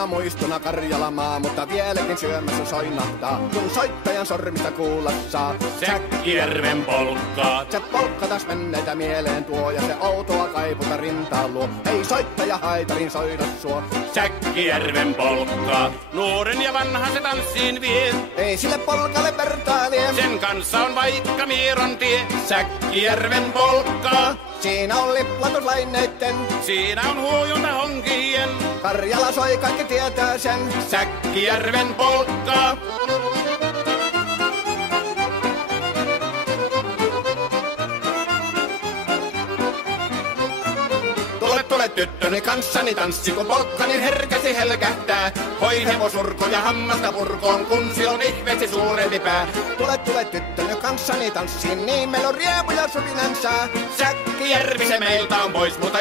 Kaukana muistona Karjalamaa, mutta vieläkin syömässä soinahtaa, kun soittajan sormista kuulla saa. Säkkijärven polkkaa. Se polkka taas menneitä mieleen tuo, ja se outoa kaiputa rintaan luo. Ei soittaja haitarin soida suo. Säkkijärven polkkaa. Nuoren ja vanhan se tanssiin vie. Ei sille polkalle vertailie. Sen kanssa on vaikka Mieron tie. Säkkijärven polkkaa. Siinä on liplatuslaineitten. Siinä on huojunta honkien. Karjala soi, kaikki tietää sen. Säkkijärven polkkaa. Tule tyttöni kanssani tanssi, kun polkkani herkästi helkähtää. Hoi hevosurko ja hammasta purkoon, kun se on ihmeesti suurempi pää. Tule tyttöni kanssani tanssiin, niin meillä on riemuja sovinansa. Säkkijärvi se meiltä on pois, mutta